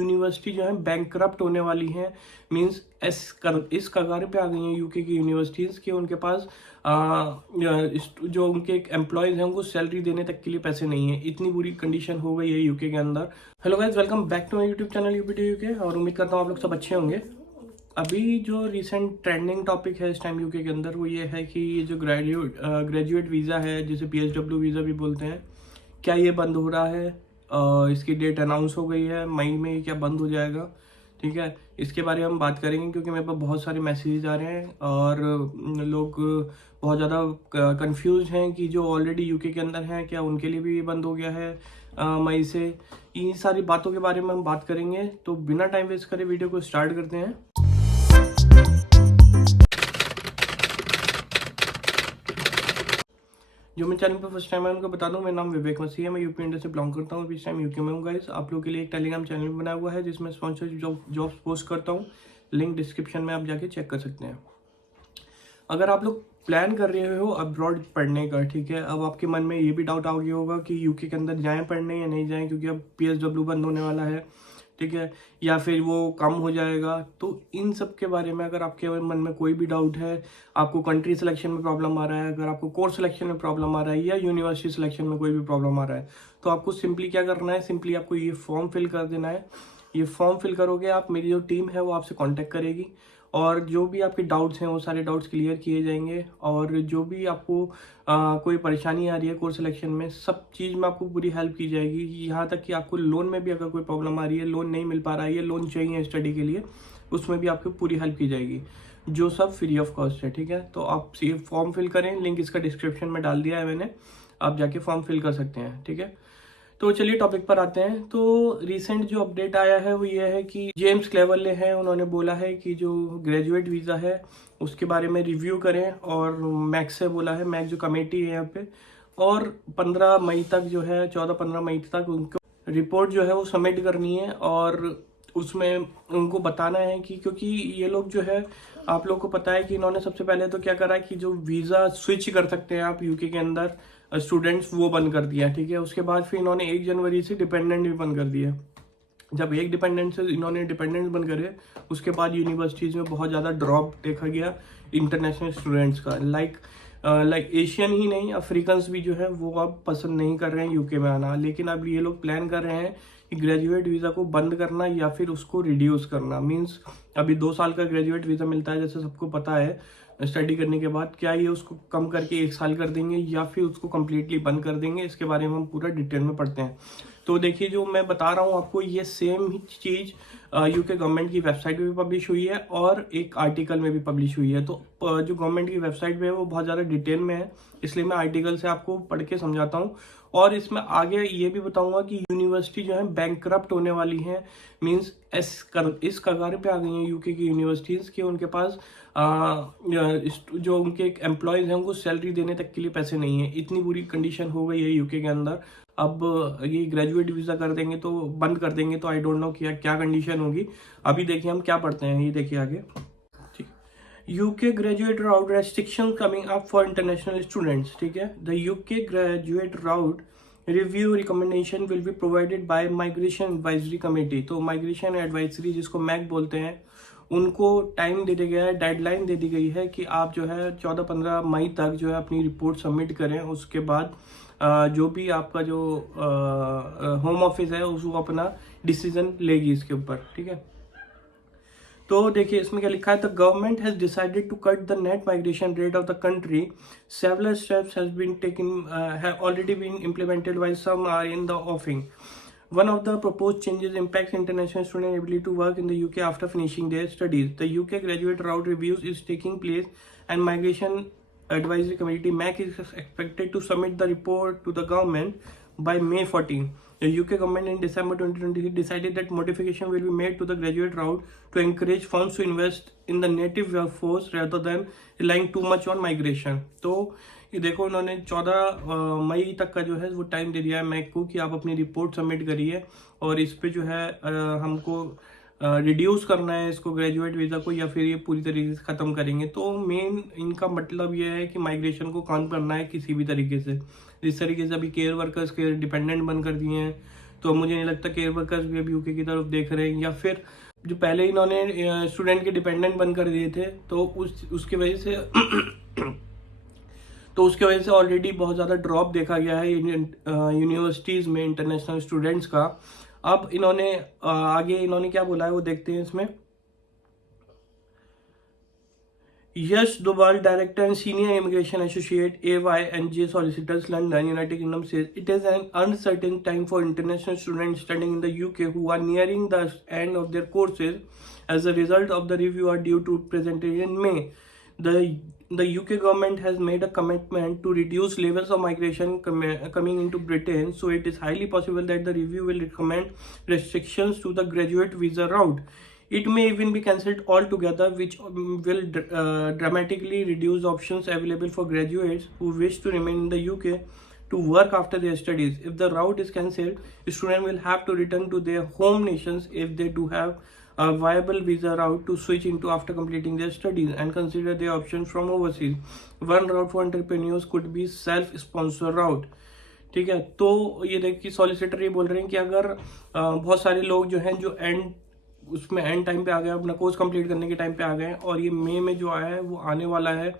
University जो है bankrupt होने वाली है। मींस इस कगार पे आ गई हैं यूके की यूनिवर्सिटीज़ कि उनके पास जो उनके एम्प्लॉयज़ हैं उनको सैलरी देने तक के लिए पैसे नहीं है। इतनी बुरी कंडीशन हो गई है यूके के अंदर। Hello guys, welcome back to my YouTube channel UPD UK और उम्मीद करता हूँ आप लोग सब अच्छे होंगे। अभी जो रिसेंट ट्रेंडिंग टॉपिक है इस टाइम यूके के अंदर वो ये है कि ये जो ग्रेजुएट वीज़ा है जिसे PSW वीज़ा भी बोलते हैं, क्या ये बंद हो रहा है। इसकी डेट अनाउंस हो गई है, मई में क्या बंद हो जाएगा। ठीक है, इसके बारे में हम बात करेंगे क्योंकि मेरे पास बहुत सारे मैसेजेस आ रहे हैं और लोग बहुत ज़्यादा कंफ्यूज हैं कि जो ऑलरेडी यूके के अंदर हैं क्या उनके लिए भी ये बंद हो गया है मई से। इन सारी बातों के बारे में हम बात करेंगे, तो बिना टाइम वेस्ट करे वीडियो को स्टार्ट करते हैं। जो मैं चैनल पर फर्स्ट टाइम है उनको बता दूं, मेरा नाम विवेक मसीह है, मैं यूपी इंडिया से बिलोंग करता हूँ। इस टाइम यूके में हूँ गाइस। आप लोगों के लिए एक टेलीग्राम चैनल बना हुआ है जिसमें स्पॉन्सरशिप जॉब्स पोस्ट करता हूँ। लिंक डिस्क्रिप्शन में आप जाके चेक कर सकते हैं। अगर आप लोग प्लान कर रहे हो अब्रॉड पढ़ने का, ठीक है, अब आपके मन में ये भी डाउट आ गया होगा कि यूके के अंदर जाएँ पढ़ने या नहीं जाएँ, क्योंकि अब PSW बंद होने वाला है, ठीक है, या फिर वो कम हो जाएगा। तो इन सब के बारे में अगर आपके मन में कोई भी डाउट है, आपको कंट्री सिलेक्शन में प्रॉब्लम आ रहा है, अगर आपको कोर्स सिलेक्शन में प्रॉब्लम आ रहा है या यूनिवर्सिटी सिलेक्शन में कोई भी प्रॉब्लम आ रहा है, तो आपको सिंपली क्या करना है, सिंपली आपको ये फॉर्म फिल कर देना है। ये फॉर्म फिल करोगे आप, मेरी जो टीम है वो आपसे कॉन्टेक्ट करेगी और जो भी आपके डाउट्स हैं वो सारे डाउट्स क्लियर किए जाएंगे। और जो भी आपको कोई परेशानी आ रही है कोर्स सिलेक्शन में, सब चीज़ में आपको पूरी हेल्प की जाएगी। यहाँ तक कि आपको लोन में भी अगर कोई प्रॉब्लम आ रही है, लोन नहीं मिल पा रहा है या लोन चाहिए स्टडी के लिए, उसमें भी आपको पूरी हेल्प की जाएगी, जो सब फ्री ऑफ कॉस्ट है। ठीक है, तो आप ये फॉर्म फिल करें, लिंक इसका डिस्क्रिप्शन में डाल दिया है मैंने, आप जाके फॉर्म फिल कर सकते हैं। ठीक है, तो चलिए टॉपिक पर आते हैं। तो रिसेंट जो अपडेट आया है वो ये है कि जेम्स क्लेवरले हैं, उन्होंने बोला है कि जो ग्रेजुएट वीज़ा है उसके बारे में रिव्यू करें, और मैक्स से बोला है, मैक्स जो कमेटी है यहाँ पे, और 15 मई तक जो है, 14-15 मई तक उनको रिपोर्ट जो है वो सबमिट करनी है। और उसमें उनको बताना है कि क्योंकि ये लोग जो है, आप लोग को पता है कि इन्होंने सबसे पहले तो क्या करा कि जो वीज़ा स्विच कर सकते हैं आप यूके के अंदर स्टूडेंट्स, वो बंद कर दिया। ठीक है, उसके बाद फिर इन्होंने 1 जनवरी से डिपेंडेंट भी बंद कर दिया। जब एक डिपेंडेंट से इन्होंने डिपेंडेंट बंद करे, उसके बाद यूनिवर्सिटीज़ में बहुत ज़्यादा ड्रॉप देखा गया इंटरनेशनल स्टूडेंट्स का। लाइक एशियन ही नहीं, अफ्रीकन्स भी जो है वो अब पसंद नहीं कर रहे हैं यूके में आना। लेकिन अब ये लोग प्लान कर रहे हैं कि ग्रेजुएट वीज़ा को बंद करना या फिर उसको रिड्यूस करना। मीन्स अभी 2 साल का ग्रेजुएट वीज़ा मिलता है जैसे सबको पता है स्टडी करने के बाद, क्या ये उसको कम करके 1 साल कर देंगे या फिर उसको कम्प्लीटली बंद कर देंगे, इसके बारे में हम पूरा डिटेल में पढ़ते हैं। तो देखिए, जो मैं बता रहा हूँ आपको, ये सेम ही चीज़ यूके गवर्नमेंट की वेबसाइट पे भी पब्लिश हुई है और एक आर्टिकल में भी पब्लिश हुई है। तो जो गवर्नमेंट की वेबसाइट पे है वो बहुत ज़्यादा डिटेल में है, इसलिए मैं आर्टिकल से आपको पढ़ के समझाता हूँ। और इसमें आगे ये भी बताऊंगा कि यूनिवर्सिटी जो है बैंकरप्ट होने वाली है। मींस इस कगार पे आ गई हैं यूके की यूनिवर्सिटीज़ कि उनके पास जो उनके एम्प्लॉयज़ हैं उनको सैलरी देने तक के लिए पैसे नहीं है। इतनी बुरी कंडीशन हो गई है यूके के अंदर। अब ये ग्रेजुएट वीज़ा कर देंगे तो, बंद कर देंगे तो आई डोंट नो क्या कंडीशन होगी। अभी देखिए हम क्या पढ़ते हैं, ये देखिए आगे। ठीक, UK graduate route restriction coming up for international students. ठीक है, the UK graduate route review recommendation will be provided by migration advisory committee. तो माइग्रेशन एडवाइजरी, जिसको मैक बोलते हैं, उनको टाइम दे दिया गया है, डेडलाइन दे दी गई है कि आप जो है 14-15 मई तक जो है अपनी रिपोर्ट सबमिट करें। उसके बाद जो भी आपका जो होम ऑफिस है उसको अपना डिसीजन लेगी इसके ऊपर। ठीक है, तो देखिए इसमें क्या लिखा है, the government has decided to cut the net migration rate of the country. Several steps has been taken, have already been implemented while some are in the offing. One of the proposed changes impacts international students' ability to work in the UK after finishing their studies. The UK Graduate Route Reviews is taking place, and Migration Advisory Committee (MAC) is expected to submit the report to the government by May 14. The UK government in December 2023 decided that modification will be made to the graduate route to encourage firms to invest in the native workforce rather than relying too much on migration. तो ये देखो, उन्होंने 14 मई तक का जो है वो time दे दिया है मैक को कि आप अपनी रिपोर्ट सबमिट करिए, और इस पे जो है हमको रिड्यूस करना है इसको, ग्रेजुएट वीज़ा को, या फिर ये पूरी तरीके से ख़त्म करेंगे। तो मेन इनका मतलब ये है कि माइग्रेशन को कम करना है किसी भी तरीके से। जिस तरीके से अभी केयर वर्कर्स के डिपेंडेंट बंद कर दिए हैं, तो मुझे नहीं लगता केयर वर्कर्स भी अब यूके की तरफ देख रहे हैं, या फिर जो पहले इन्होंने स्टूडेंट के डिपेंडेंट बंद कर दिए थे तो उसकी वजह से तो उसकी वजह से ऑलरेडी बहुत ज़्यादा ड्रॉप देखा गया है यूनिवर्सिटीज़ में इंटरनेशनल स्टूडेंट्स का। अब इन्होंने आगे इन्होंने क्या बोला है वो देखते हैं इसमें। Yash Dobhal, director and senior immigration associate AY&J Solicitors London, United Kingdom, says it is an uncertain time for international students studying in the UK who are nearing the end of their courses as a result of the review are due to presented in May. The UK government has made a commitment to reduce levels of migration coming into Britain, so it is highly possible that the review will recommend restrictions to the graduate visa route. It may even be cancelled altogether, which will dramatically reduce options available for graduates who wish to remain in the UK to work after their studies. If the route is cancelled, students will have to return to their home nations if they do have a viable visa route to switch into after completing their studies and consider their options from overseas. One route for entrepreneurs could be self-sponsor route. ठीक है, तो ये देखिए solicitor ये बोल रहे हैं कि अगर बहुत सारे लोग जो हैं जो एंड टाइम पे आ गए, अपना कोर्स कंप्लीट करने के टाइम पे आ गए और ये मई में जो आया है वो आने वाला है,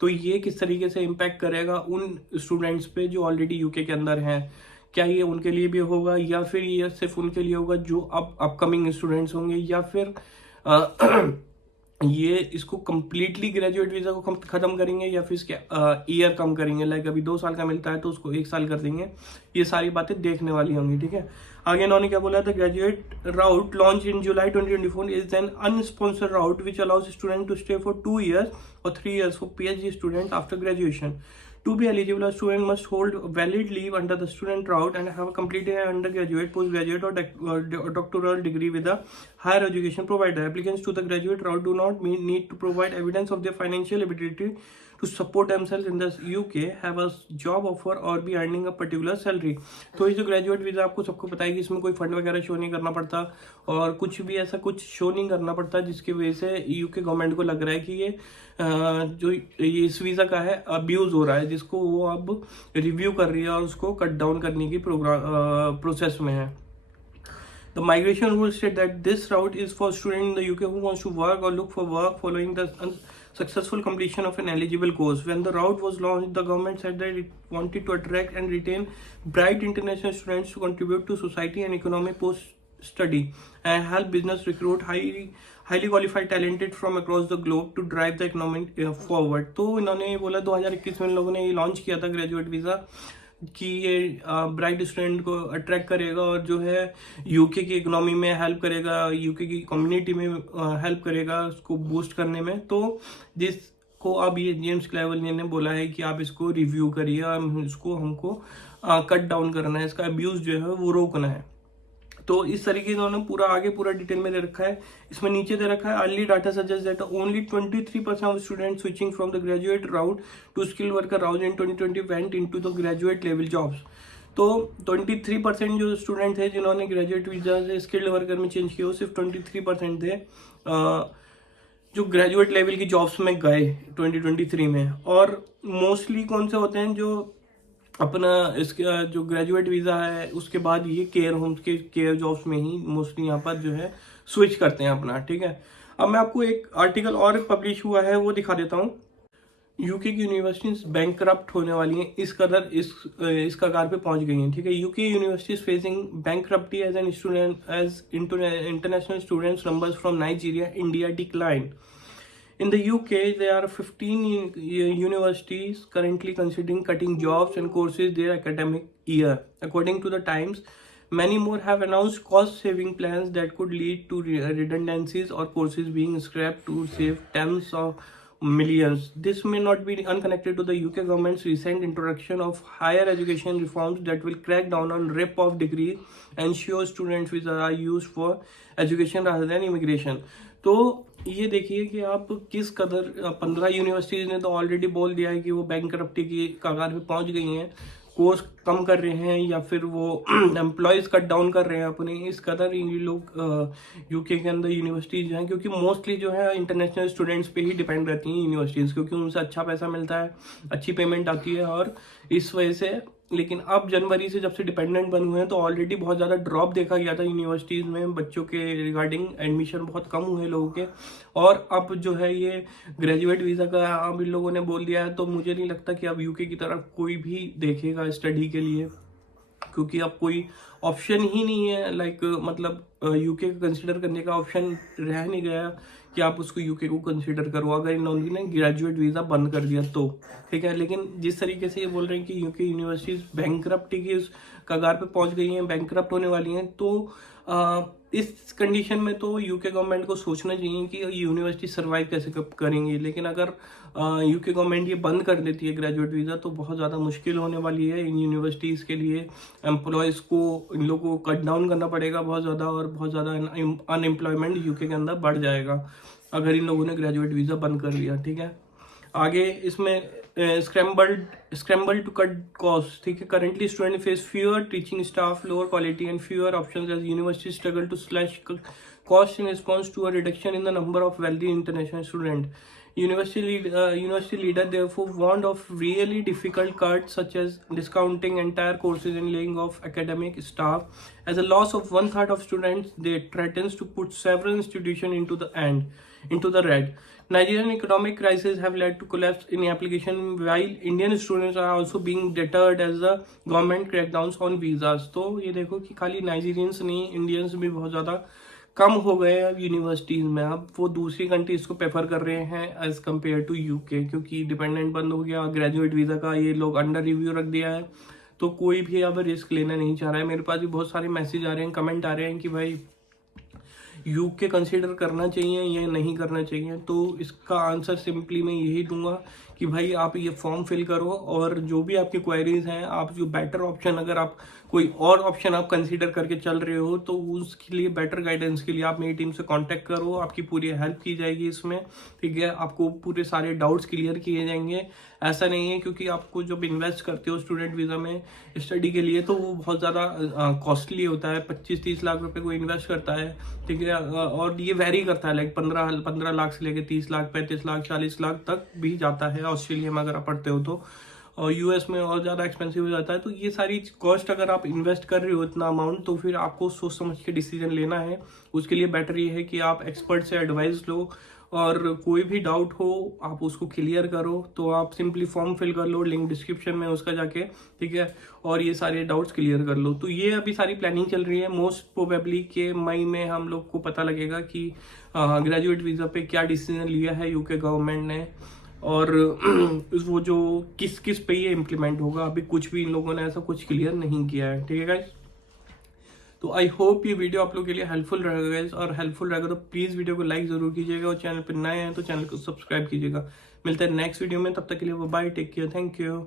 तो ये किस तरीके से इम्पैक्ट करेगा उन स्टूडेंट्स पे जो ऑलरेडी यूके के अंदर हैं। क्या ये उनके लिए भी होगा या फिर ये सिर्फ उनके लिए होगा जो अब अपकमिंग स्टूडेंट्स होंगे, या फिर ये इसको कम्प्लीटली ग्रेजुएट वीज़ा को ख़त्म करेंगे या फिर इसके ईयर कम करेंगे। लाइक अभी 2 साल का मिलता है तो उसको 1 साल कर देंगे। ये सारी बातें देखने वाली होंगी। ठीक है, आगे इन्होंने क्या बोला था, graduate route launch in July 2024 is an unsponsored route which allows student to stay for 2 years और 3 years for PhD student after graduation. To be eligible, a student must hold valid leave under the student route and have completed an undergraduate, postgraduate, or doctoral degree with a higher education provider. Applicants to the graduate route do not need to provide evidence of their financial ability to support themselves in the UK, have a job offer or be earning a particular salary. तो ये जो graduate visa आपको सबको पता है कि इसमें कोई फंड वगैरह शो नहीं करना पड़ता और कुछ भी ऐसा कुछ शो नहीं करना पड़ता, जिसकी वजह से यूके गवर्नमेंट को लग रहा है कि ये जो ये इस वीज़ा का है अब्यूज़ हो रहा है, जिसको वो अब रिव्यू कर रही है और उसको कट डाउन करने की प्रोसेस में है. The migration rules state that this route is for students in the UK who wants to work or look for work following the successful completion of an eligible course. When the route was launched, the government said that it wanted to attract and retain bright international students to contribute to society and economy post-study and help business recruit highly qualified talented from across the globe to drive the economy forward. तो इन्होंने बोला 2021 में इन लोगों ने ये launch किया था graduate visa कि ये ब्राइट स्टूडेंट को अट्रैक्ट करेगा और जो है यूके की इकोनॉमी में हेल्प करेगा, यूके की कम्युनिटी में हेल्प करेगा उसको बूस्ट करने में. तो जिसको अब ये जेम्स क्लेवेलियर ने बोला है कि आप इसको रिव्यू करिए और इसको हमको कट डाउन करना है, इसका अब्यूज़ जो है वो रोकना है. तो इस तरीके से उन्होंने पूरा डिटेल में दे रखा है. इसमें नीचे दे रखा है early data suggest that only 23% of students switching from the graduate route to skill worker route in 2020 went into the graduate level jobs. तो 23% जो स्टूडेंट थे जिन्होंने ग्रेजुएट वीजा से स्किल्ड वर्कर में चेंज किया, वो सिर्फ 23% थे जो ग्रेजुएट लेवल की जॉब्स में गए 2023 में. और मोस्टली कौन से होते हैं जो अपना इसका जो ग्रेजुएट वीज़ा है उसके बाद ये केयर होम्स के केयर जॉब्स में ही मोस्टली यहाँ पर जो है स्विच करते हैं अपना. ठीक है, अब मैं आपको एक आर्टिकल और पब्लिश हुआ है वो दिखा देता हूँ. यूके की यूनिवर्सिटीज बैंकरप्ट होने वाली हैं, इस कदर इस कगार पे पहुंच गई हैं. ठीक है, UK universities facing bankruptcy as an student as international students numbers from Nigeria India decline. In the UK, there are 15 universities currently considering cutting jobs and courses their academic year. According to the Times, many more have announced cost-saving plans that could lead to redundancies or courses being scrapped to save tens of millions. This may not be unconnected to the UK government's recent introduction of higher education reforms that will crack down on rip-off degrees and ensure students visas are used for education rather than immigration. तो ये देखिए कि आप किस कदर 15 universities ने तो already बोल दिया है कि वो बैंकरप्टी की कगार पे पहुंच गई हैं, कोर्स कम कर रहे हैं या फिर वो एम्प्लॉयज़ कट डाउन कर रहे हैं अपने. इस कदर ये लोग यूके के अंदर यूनिवर्सिटीज़ हैं, क्योंकि मोस्टली जो है इंटरनेशनल स्टूडेंट्स पे ही डिपेंड रहती हैं यूनिवर्सिटीज़, क्योंकि उनसे अच्छा पैसा मिलता है, अच्छी पेमेंट आती है और इस वजह से लेकिन अब जनवरी से जब से डिपेंडेंट बन हुए हैं तो ऑलरेडी बहुत ज़्यादा ड्रॉप देखा गया था यूनिवर्सिटीज़ में बच्चों के रिगार्डिंग एडमिशन बहुत कम हुए लोगों के। और अब जो है ये ग्रेजुएट वीज़ा का अब इन लोगों ने बोल दिया है, तो मुझे नहीं लगता कि अब यूके की तरफ कोई भी देखेगा स्टडी के लिए, क्योंकि अब कोई ऑप्शन ही नहीं है। लाइक मतलब यूके को कंसिडर करने का ऑप्शन रह नहीं गया कि आप उसको यूके को कंसिडर करो, अगर इन लोगों ने ग्रेजुएट वीज़ा बंद कर दिया तो। ठीक है, लेकिन जिस तरीके से ये बोल रहे हैं कि यूके यूनिवर्सिटीज़ बैंकरप्टी की उस कगार पे पहुंच गई हैं, बैंकरप्ट होने वाली हैं, तो इस कंडीशन में तो यूके गवर्नमेंट को सोचना चाहिए कि यूनिवर्सिटी सर्वाइव कैसे करेंगी। लेकिन अगर यूके गवर्नमेंट ये बंद कर देती है ग्रेजुएट वीज़ा, तो बहुत ज़्यादा मुश्किल होने वाली है इन यूनिवर्सिटीज़ के लिए। एम्प्लॉयज़ को, इन लोगों को कट डाउन करना पड़ेगा बहुत ज़्यादा, और बहुत ज़्यादा अनएम्प्लॉयमेंट यूके के अंदर बढ़ जाएगा अगर इन लोगों ने ग्रेजुएट वीज़ा बंद कर दिया। ठीक है, आगे इसमें स्क्रैम्बल टू कट कॉस्ट। ठीक है, currently student face fewer teaching staff, lower quality and fewer options as university struggle to slash cost in response to a reduction in the number of wealthy international students. University leader therefore warned of really difficult cuts such as discounting entire courses and laying off academic staff. As a loss of 1/3 of students, they threatens to put several institutions into the red. Nigerian economic crisis have led to collapse in application, while Indian students are also being deterred as the government crackdowns on visas. तो ये देखो कि खाली Nigerians नहीं, Indians भी बहुत ज़्यादा कम हो गए अब यूनिवर्सिटीज़ में। अब वो दूसरी कंट्रीज को प्रेफर कर रहे हैं एज कम्पेयर टू यूके, क्योंकि डिपेंडेंट बंद हो गया, ग्रेजुएट वीज़ा का ये लोग अंडर रिव्यू रख दिया है, तो कोई भी अब रिस्क लेना नहीं चाह रहा है। मेरे पास भी बहुत सारे मैसेज आ रहे हैं, कमेंट आ रहे हैं कि भाई यूके कंसीडर करना चाहिए या नहीं करना चाहिए। तो इसका आंसर सिंपली मैं यही दूंगा कि भाई आप ये फॉर्म फिल करो, और जो भी आपकी क्वेरीज हैं, आप जो बेटर ऑप्शन, अगर आप कोई और ऑप्शन आप कंसीडर करके चल रहे हो, तो उसके लिए बेटर गाइडेंस के लिए आप मेरी टीम से कांटेक्ट करो, आपकी पूरी हेल्प की जाएगी इसमें। ठीक है, आपको पूरे सारे डाउट्स क्लियर किए जाएंगे। ऐसा नहीं है क्योंकि आपको जब इन्वेस्ट करते हो स्टूडेंट वीज़ा में स्टडी के लिए, तो वो बहुत ज़्यादा कॉस्टली होता है, 25-30 लाख रुपए को इन्वेस्ट करता है। ठीक है, और ये वेरी करता है, लाइक 15 लाख से लेकर 30 लाख, 35 लाख, 40 लाख तक भी जाता है ऑस्ट्रेलिया में अगर आप पढ़ते हो तो, और यूएस में और ज़्यादा एक्सपेंसिव हो जाता है। तो ये सारी कॉस्ट अगर आप इन्वेस्ट कर रहे हो इतना अमाउंट, तो फिर आपको सोच समझ के डिसीजन लेना है। उसके लिए बेटर ये है कि आप एक्सपर्ट से एडवाइस लो, और कोई भी डाउट हो आप उसको क्लियर करो। तो आप सिंपली फॉर्म फिल कर लो, लिंक डिस्क्रिप्शन में उसका जाके, ठीक है, और ये सारे डाउट्स क्लियर कर लो। तो ये अभी सारी प्लानिंग चल रही है। मोस्ट प्रोबेबली के मई में हम लोग को पता लगेगा कि ग्रेजुएट वीज़ा पे क्या डिसीजन लिया है यूके गवर्नमेंट ने, और वो जो किस पे ये इम्प्लीमेंट होगा। अभी कुछ भी इन लोगों ने ऐसा कुछ क्लियर नहीं किया है। ठीक है गाइस, तो आई होप ये वीडियो आप लोग के लिए हेल्पफुल रहेगा गाइस, और हेल्पफुल रहेगा तो प्लीज़ वीडियो को लाइक ज़रूर कीजिएगा, और चैनल पर नए हैं तो चैनल को सब्सक्राइब कीजिएगा। मिलते हैं नेक्स्ट वीडियो में, तब तक के लिए bye, take care, thank you.